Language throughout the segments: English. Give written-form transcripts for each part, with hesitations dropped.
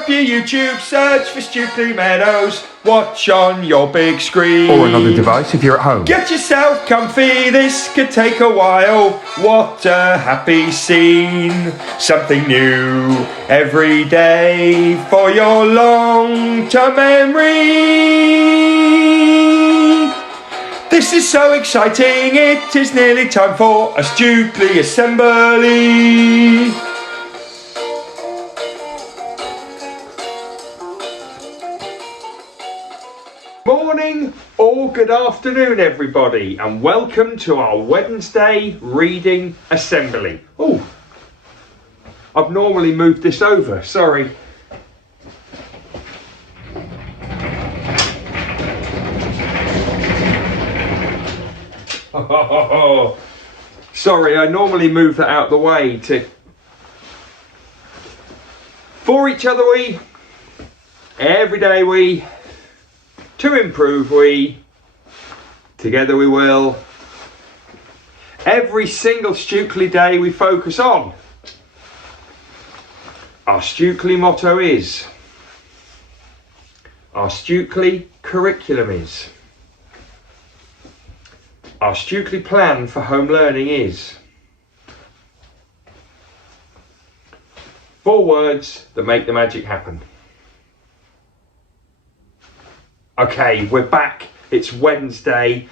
up your YouTube, search for Stukeley Meadows, watch on your big screen. Or another device if you're at home. Get yourself comfy, this could take a while. What a happy scene. Something new every day for your long-term memory. This is so exciting, it is nearly time for a Stukeley assembly. Morning or good afternoon everybody, and welcome to our Wednesday reading assembly. Oh, I've normally moved this over, sorry. Sorry, I normally move that out the way to... For each other we, every day we, to improve we, together we will. Every single Stukeley day we focus on. Our Stukeley motto is, our Stukeley curriculum is, our Stukeley plan for home learning is. 4 words that make the magic happen. Okay, we're back. It's Wednesday.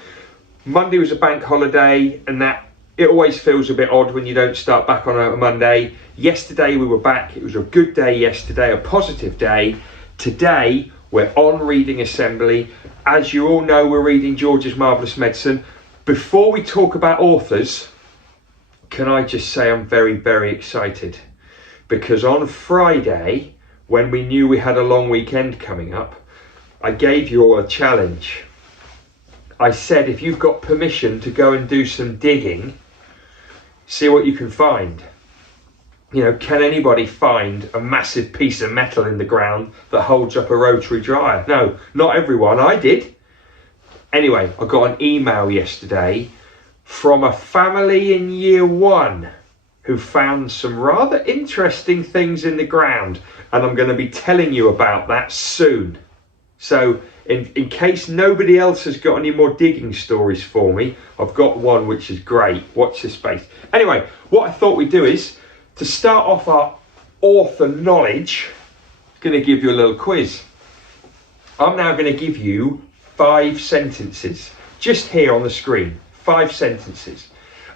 Monday was a bank holiday, and that it always feels a bit odd when you don't start back on a Monday. Yesterday we were back. It was a good day yesterday, a positive day. Today we're on reading assembly. As you all know, we're reading George's Marvellous Medicine. Before we talk about authors, can I just say I'm very, very excited, because on Friday, when we knew we had a long weekend coming up, I gave you all a challenge. I said, if you've got permission to go and do some digging, see what you can find. You know, can anybody find a massive piece of metal in the ground that holds up a rotary dryer? No, not everyone. I did. Anyway, I got an email yesterday from a family in year 1 who found some rather interesting things in the ground, and I'm going to be telling you about that soon. So in case nobody else has got any more digging stories for me, I've got one which is great. Watch this space. Anyway, what I thought we'd do is, to start off our author knowledge, I'm going to give you a little quiz. I'm now going to give you 5 sentences, just here on the screen. 5 sentences.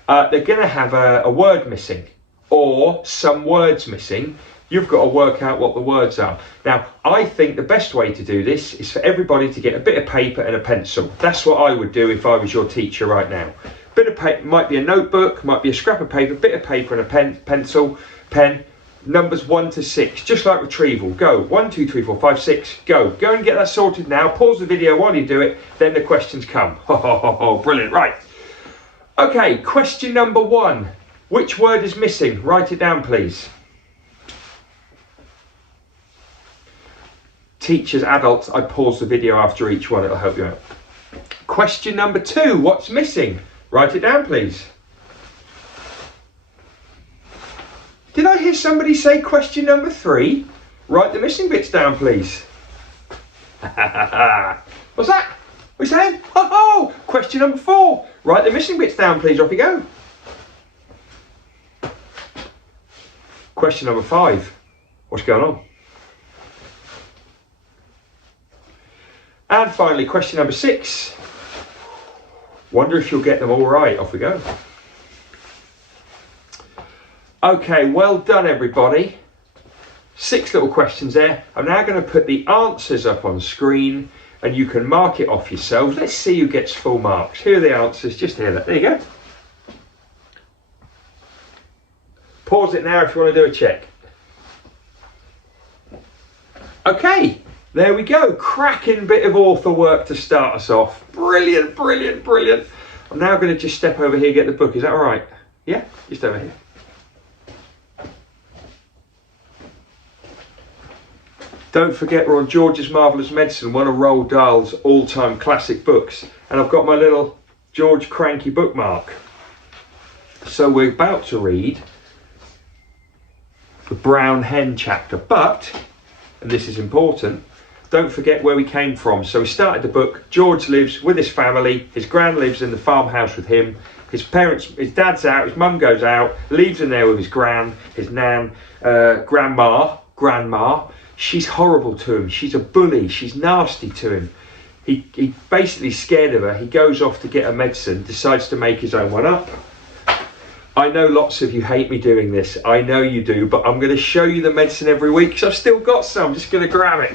They're going to have a word missing, or some words missing. You've got to work out what the words are. Now, I think the best way to do this is for everybody to get a bit of paper and a pencil. That's what I would do if I was your teacher right now. Bit of paper, might be a notebook, might be a scrap of paper, bit of paper and a pencil, pen, numbers 1 to 6, just like retrieval. Go, 1, 2, 3, 4, 5, 6, go. Go and get that sorted now. Pause the video while you do it, then the questions come. Ho, ho, ho, ho, brilliant, right. Okay, question number 1. Which word is missing? Write it down, please. Teachers, adults, I pause the video after each one, it'll help you out. Question number 2, what's missing? Write it down, please. Did I hear somebody say question number 3? Write the missing bits down, please. What's that? What are you saying? Oh, question number 4. Write the missing bits down, please. Off you go. Question number 5. What's going on? And finally, question number 6. Wonder if you'll get them all right. Off we go. Okay, well done everybody. 6 little questions there. I'm now going to put the answers up on screen and you can mark it off yourselves. Let's see who gets full marks. Here are the answers, just here. There you go. Pause it now if you want to do a check. Okay. There we go, cracking bit of author work to start us off. Brilliant, brilliant, brilliant. I'm now going to just step over here and get the book, is that all right? Yeah, just over here. Don't forget we're on George's Marvellous Medicine, one of Roald Dahl's all-time classic books. And I've got my little George Cranky bookmark. So we're about to read the Brown Hen chapter, but and this is important, don't forget where we came from. So we started the book. George lives with his family. His gran lives in the farmhouse with him. His dad's out, his mum goes out, leaves him there with his gran, his nan, grandma. She's horrible to him. She's a bully. She's nasty to him. He basically scared of her. He goes off to get her medicine, decides to make his own one up. I know lots of you hate me doing this. I know you do, but I'm going to show you the medicine every week because I've still got some. I'm just going to grab it.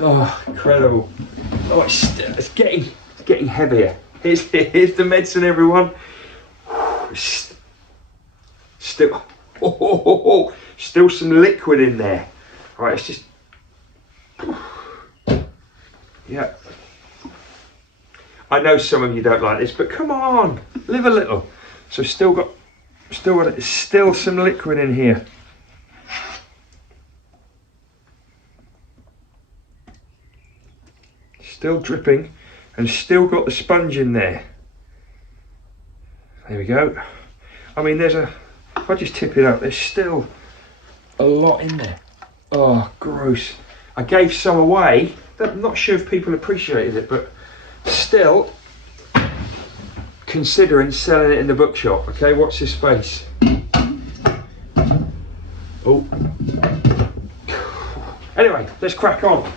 Oh, incredible. Oh, it's getting heavier. Here's the medicine, everyone. Still some liquid in there. All right, it's just... Yeah. I know some of you don't like this, but come on, live a little. So still some liquid in here. Still dripping, and still got the sponge in there. There we go. I mean, if I just tip it out, there's still a lot in there. Oh, gross. I gave some away. I'm not sure if people appreciated it, but still considering selling it in the bookshop. Okay, watch this space. Oh. Anyway, let's crack on.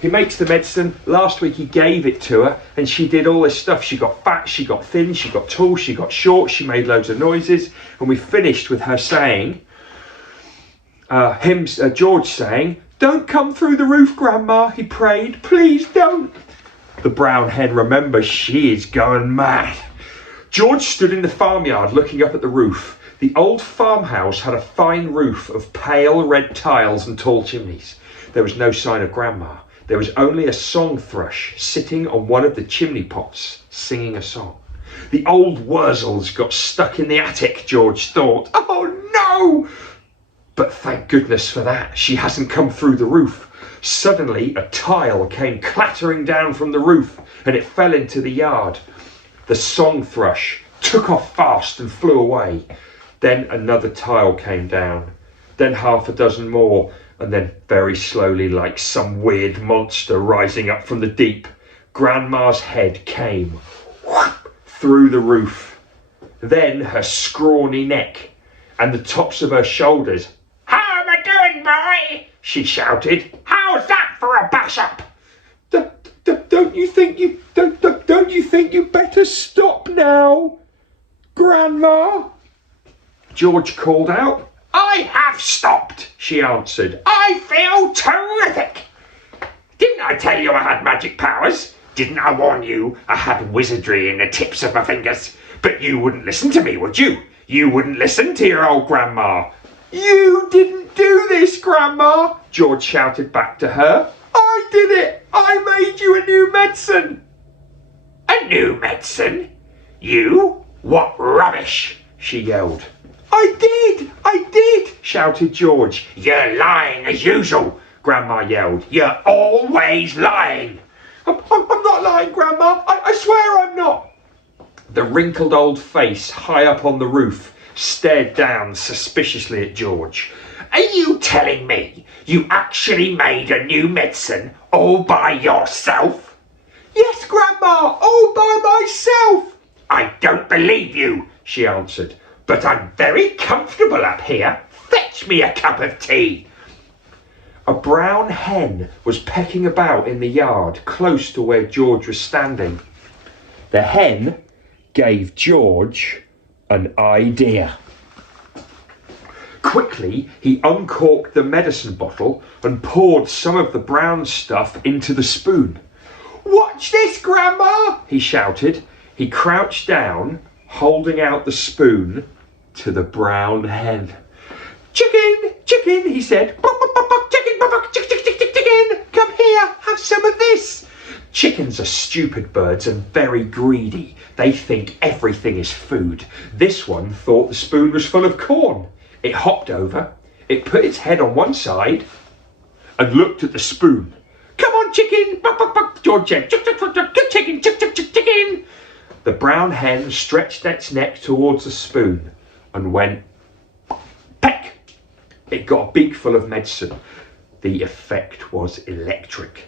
He makes the medicine. Last week he gave it to her and she did all this stuff. She got fat, she got thin, she got tall, she got short, she made loads of noises, and we finished with her saying, George saying, "Don't come through the roof, Grandma," he prayed. "Please don't." The brown hen remembers she is going mad. George stood in the farmyard looking up at the roof. The old farmhouse had a fine roof of pale red tiles and tall chimneys. There was no sign of Grandma. There was only a song thrush sitting on one of the chimney pots, singing a song. The old wurzels got stuck in the attic, George thought. Oh no! But thank goodness for that. She hasn't come through the roof. Suddenly, a tile came clattering down from the roof and it fell into the yard. The song thrush took off fast and flew away. Then another tile came down. Then half a dozen more. And then very slowly, like some weird monster rising up from the deep, Grandma's head came whoop, through the roof. Then her scrawny neck and the tops of her shoulders. "How am I doing, boy?" she shouted. "How's that for a bash up?" Don't you think you better stop now, Grandma?" George called out. "I have stopped," she answered. "I feel terrific. Didn't I tell you I had magic powers? Didn't I warn you I had wizardry in the tips of my fingers? But you wouldn't listen to me, would you? You wouldn't listen to your old Grandma." "You didn't do this, Grandma," George shouted back to her. "I did it. I made you a new medicine." "A new medicine? You? What rubbish!" she yelled. I did, shouted George. "You're lying as usual," Grandma yelled. "You're always lying." I'm not lying, Grandma. I swear I'm not." The wrinkled old face high up on the roof stared down suspiciously at George. "Are you telling me you actually made a new medicine all by yourself?" "Yes, Grandma, all by myself." "I don't believe you," she answered. "But I'm very comfortable up here. Fetch me a cup of tea." A brown hen was pecking about in the yard close to where George was standing. The hen gave George an idea. Quickly, he uncorked the medicine bottle and poured some of the brown stuff into the spoon. "Watch this, Grandma!" he shouted. He crouched down, holding out the spoon to the brown hen. "Chicken, chicken," he said. "Buck, buck, buck, buck, chicken, buck, buck, chick, chick, chick, chick, chicken. Come here, have some of this." Chickens are stupid birds and very greedy. They think everything is food. This one thought the spoon was full of corn. It hopped over, it put its head on one side and looked at the spoon. "Come on, chicken, buck, buck, buck," George said. "Chick, chick, chick, chick, chicken, chick, chick, chick, chicken." The brown hen stretched its neck towards the spoon and went peck. It got a beak full of medicine. The effect was electric.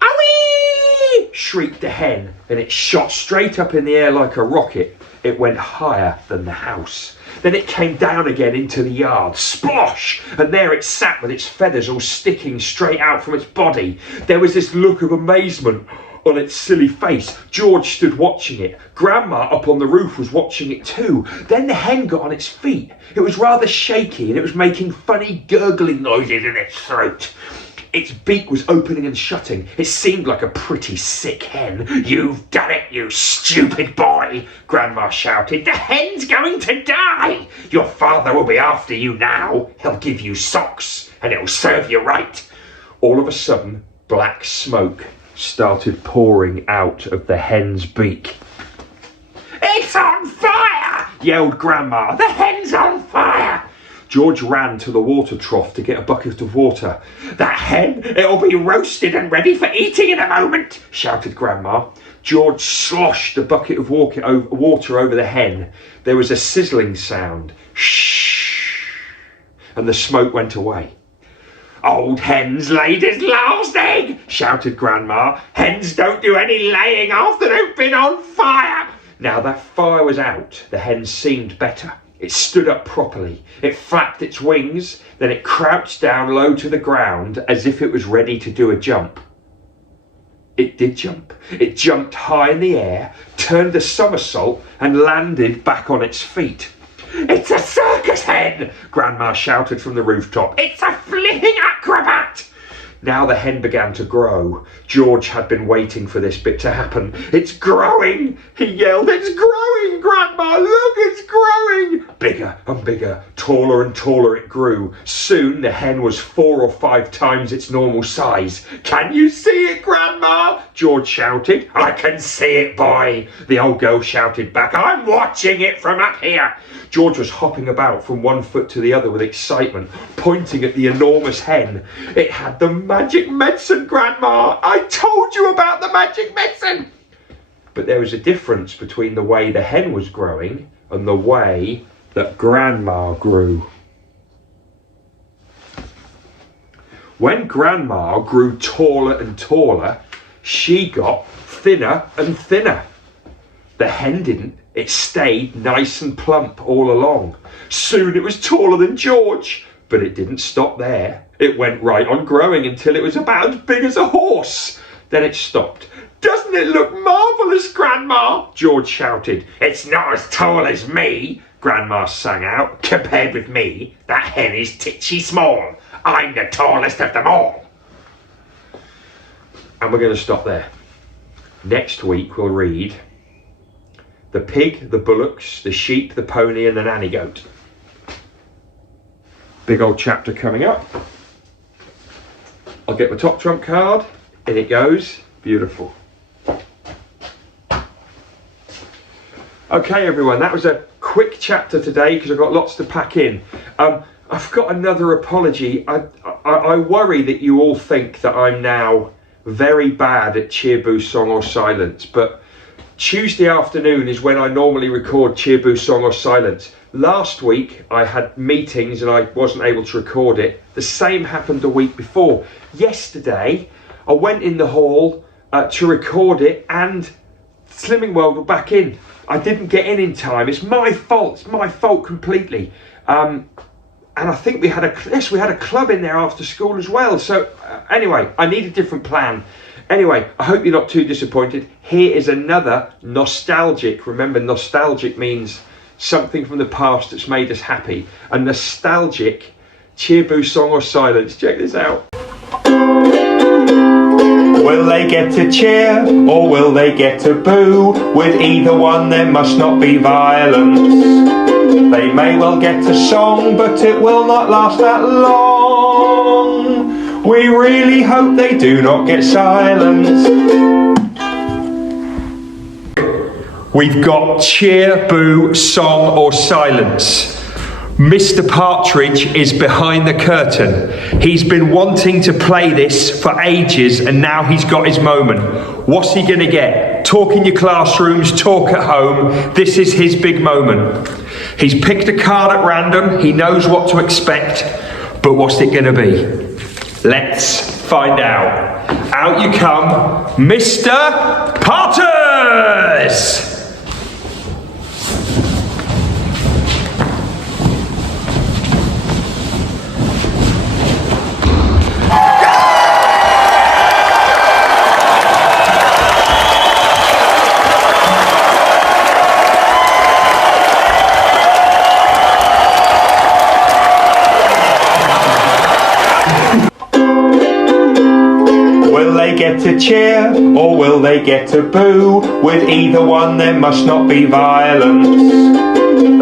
"Owie!" shrieked the hen, and it shot straight up in the air like a rocket. It went higher than the house. Then it came down again into the yard. Splosh! And there it sat with its feathers all sticking straight out from its body. There was this look of amazement on its silly face. George stood watching it. Grandma up on the roof was watching it too. Then the hen got on its feet. It was rather shaky and it was making funny gurgling noises in its throat. Its beak was opening and shutting. It seemed like a pretty sick hen. "You've done it, you stupid boy," Grandma shouted. "The hen's going to die. Your father will be after you now. He'll give you socks and it'll serve you right." All of a sudden, black smoke started pouring out of the hen's beak. "It's on fire!" yelled Grandma. "The hen's on fire!" George ran to the water trough to get a bucket of water. "That hen, it'll be roasted and ready for eating in a moment," shouted Grandma. George sloshed the bucket of water over the hen. There was a sizzling sound. Shh! And the smoke went away. "Old hen's laid his last egg," shouted Grandma. "Hens don't do any laying after they've been on fire." Now that fire was out, the hen seemed better. It stood up properly. It flapped its wings, then it crouched down low to the ground as if it was ready to do a jump. It did jump. It jumped high in the air, turned a somersault and landed back on its feet. "It's a circus hen!" Grandma shouted from the rooftop. "It's a flipping acrobat!" Now the hen began to grow. George had been waiting for this bit to happen. "It's growing!" he yelled. "It's growing, Grandma! Look, it's growing!" Bigger and bigger, taller and taller it grew. Soon the hen was 4 or 5 times its normal size. "Can you see it, Grandma?" George shouted. "I can see it, boy," the old girl shouted back. "I'm watching it from up here." George was hopping about from one foot to the other with excitement, pointing at the enormous hen. "It had the magic medicine, Grandma! I told you about the magic medicine!" But there was a difference between the way the hen was growing and the way that Grandma grew. When Grandma grew taller and taller, she got thinner and thinner. The hen didn't. It stayed nice and plump all along. Soon it was taller than George, but it didn't stop there. It went right on growing until it was about as big as a horse. Then it stopped. "Doesn't it look marvellous, Grandma?" George shouted. "It's not as tall as me," Grandma sang out. "Compared with me, that hen is titchy small. I'm the tallest of them all." And we're going to stop there. Next week we'll read the pig, the bullocks, the sheep, the pony and the nanny goat. Big old chapter coming up. I'll get my top trump card. In it goes. Beautiful. Okay everyone, that was a quick chapter today because I've got lots to pack in. I've got another apology. I worry that you all think that I'm now very bad at Cheer Boo Song or Silence, but Tuesday afternoon is when I normally record Cheer Boo Song or Silence. Last week I had meetings and I wasn't able to record it. The same happened the week before. Yesterday I went in the hall to record it and Slimming World were back in. I didn't get in time. It's my fault. It's my fault completely. And I think we had a club in there after school as well. So anyway, I need a different plan. Anyway, I hope you're not too disappointed. Here is another nostalgic. Remember, nostalgic means something from the past that's made us happy. A nostalgic Cheer Boo Song or Silence. Check this out. Will they get to cheer or will they get to boo? With either one there must not be violence. They may well get a song, but it will not last that long. We really hope they do not get silence. We've got Cheer, Boo, Song or Silence. Mr. Partridge is behind the curtain. He's been wanting to play this for ages and now he's got his moment. What's he gonna get? Talk in your classrooms, talk at home. This is his big moment. He's picked a card at random. He knows what to expect, but what's it gonna be? Let's find out. Out you come, Mr. Potters! Get to cheer, or will they get to boo? With either one there must not be violence.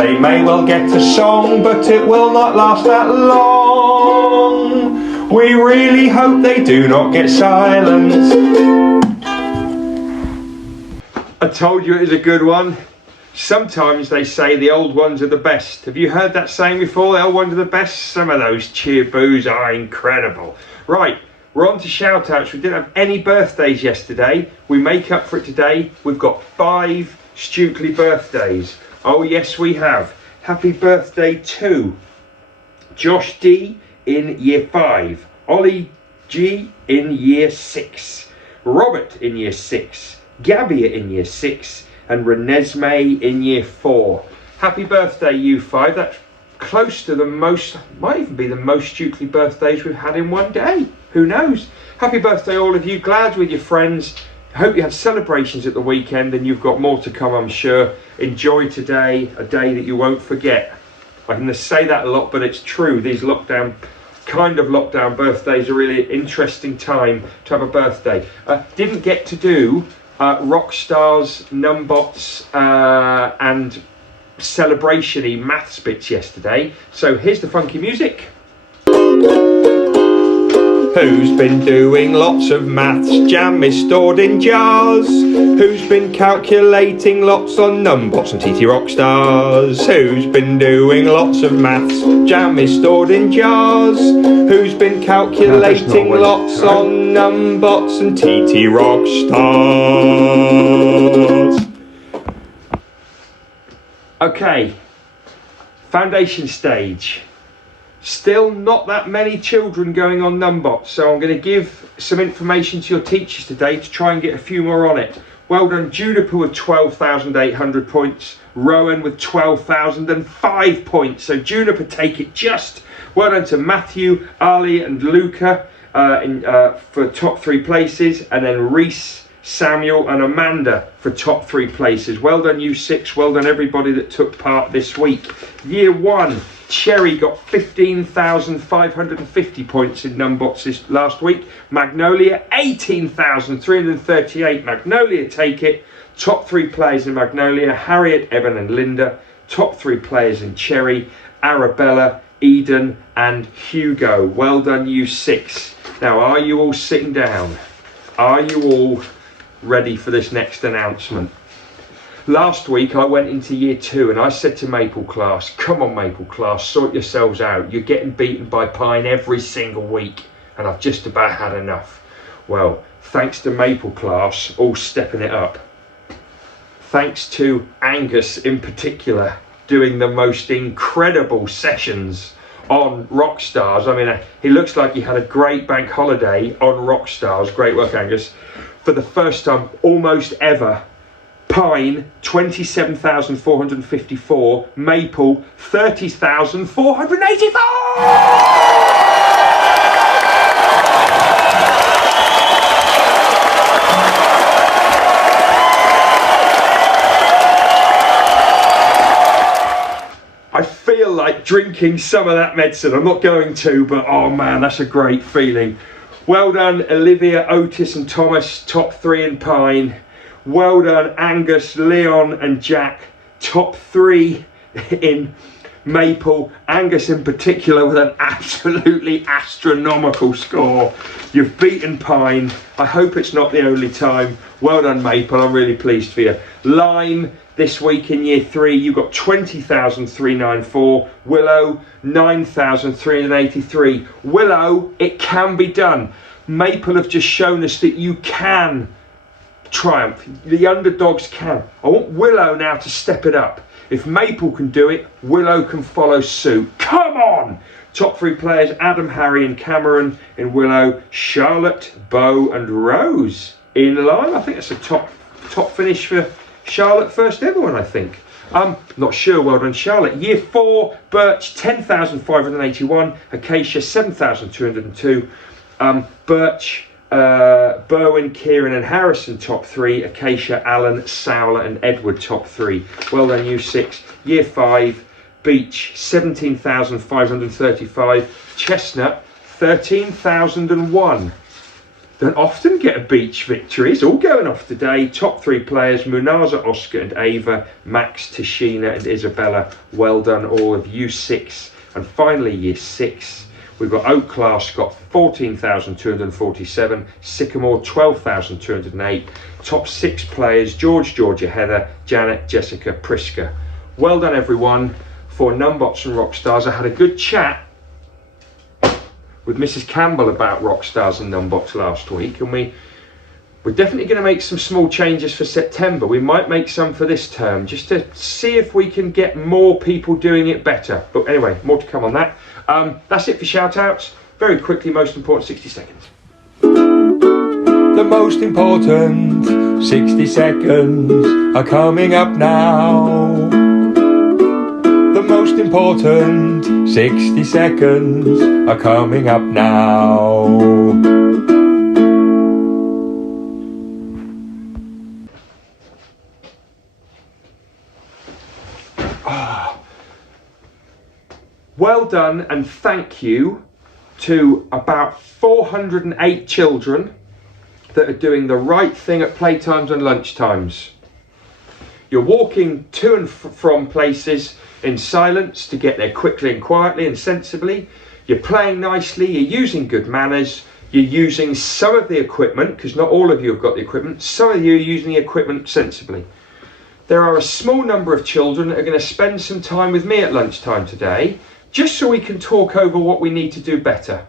They may well get a song, but it will not last that long. We really hope they do not get silence. I told you it was a good one. Sometimes they say the old ones are the best. Have you heard that saying before? The old ones are the best? Some of those cheer boos are incredible. Right. We're on to shout outs. We didn't have any birthdays yesterday. We make up for it today. We've got 5 Stukeley birthdays. Oh yes we have. Happy birthday to Josh D in year 5, Ollie G in year 6, Robert in year 6, Gabby in year 6 and Renesmee in year 4. Happy birthday you 5. That's close to the most, might even be the most Stukeley birthdays we've had in one day. Who knows? Happy birthday all of you. Glad with your friends. Hope you had celebrations at the weekend and you've got more to come, I'm sure. Enjoy today, a day that you won't forget. I can say that a lot, but it's true. These lockdown birthdays are really an interesting time to have a birthday. Didn't get to do Rockstars, Numbots and celebration-y maths bits yesterday. So here's the funky music. Who's been doing lots of maths? Jam is stored in jars. Who's been calculating lots on Numbots and TT Rockstars? Who's been doing lots of maths? Jam is stored in jars. Who's been calculating lots on Numbots and TT Rockstars? Okay, foundation stage. Still not that many children going on Numbots, so I'm going to give some information to your teachers today to try and get a few more on it. Well done Juniper with 12,800 points, Rowan with 12,005 points, so Juniper take it just. Well done to Matthew, Ali and Luca for top 3 places, and then Reese, Samuel and Amanda for top 3 places. Well done you 6, well done everybody that took part this week. Year 1, Cherry got 15,550 points in Numbots this last week. Magnolia 18,338. Magnolia take it. Top 3 players in Magnolia, Harriet, Evan and Linda. Top 3 players in Cherry, Arabella, Eden and Hugo. Well done you 6. Now are you all sitting down? Are you all ready for this next announcement? Last week I went into year 2 and I said to Maple class, come on Maple class, sort yourselves out. You're getting beaten by Pine every single week and I've just about had enough. Well, thanks to Maple class all stepping it up. Thanks to Angus in particular doing the most incredible sessions on Rockstars. I mean, he looks like he had a great bank holiday on Rockstars. Great work Angus. For the first time almost ever, Pine 27,454, Maple 30,484. I feel like drinking some of that medicine. I'm not going to, but oh man, that's a great feeling. Well done Olivia, Otis and Thomas, top 3 in Pine. Well done Angus, Leon and Jack, top 3 in Maple. Angus in particular with an absolutely astronomical score. You've beaten Pine. I hope it's not the only time. Well done Maple, I'm really pleased for you. Lime this week in year 3 you got 20,394. Willow 9,383. Willow, it can be done. Maple have just shown us that you can triumph. The underdogs can. I want Willow now to step it up. If Maple can do it, Willow can follow suit. Come on! Top 3 players, Adam, Harry and Cameron in Willow, Charlotte, Bo and Rose in Lime. I think that's a top finish for Charlotte, first ever one, I think. Not sure, well done Charlotte. Year 4, Birch 10,581, Acacia 7,202, Birch, Bowen, Kieran and Harrison top 3, Acacia, Alan, Sowler and Edward top 3. Well done you 6. Year 5, Beach 17,535, Chestnut 13,001. Don't often get a beach victory. It's all going off today. Top 3 players, Munaza, Oscar and Ava, Max, Tashina and Isabella. Well done all of you 6. And finally year 6, we've got Oak Class got 14,247, Sycamore 12,208. Top 6 players, George, Georgia, Heather, Janet, Jessica, Priska. Well done everyone for Numbots and Rockstars. I had a good chat with Mrs. Campbell about Rockstars and Numbots last week, and we're definitely going to make some small changes for September. We might make some for this term, just to see if we can get more people doing it better. But anyway, more to come on that. That's it for shout outs. Very quickly, most important 60 seconds. The most important 60 seconds are coming up now. The most important 60 seconds are coming up now. Well done and thank you to about 408 children that are doing the right thing at playtimes and lunchtimes. You're walking to and from places in silence to get there quickly and quietly and sensibly. You're playing nicely, you're using good manners, you're using some of the equipment, because not all of you have got the equipment, some of you are using the equipment sensibly. There are a small number of children that are going to spend some time with me at lunchtime today, just so we can talk over what we need to do better.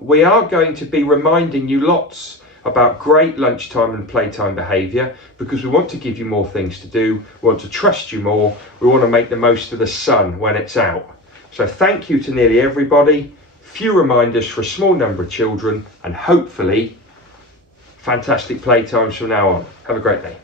We are going to be reminding you lots about great lunchtime and playtime behaviour, because we want to give you more things to do, we want to trust you more, we want to make the most of the sun when it's out. So thank you to nearly everybody, few reminders for a small number of children, and hopefully fantastic playtimes from now on. Have a great day.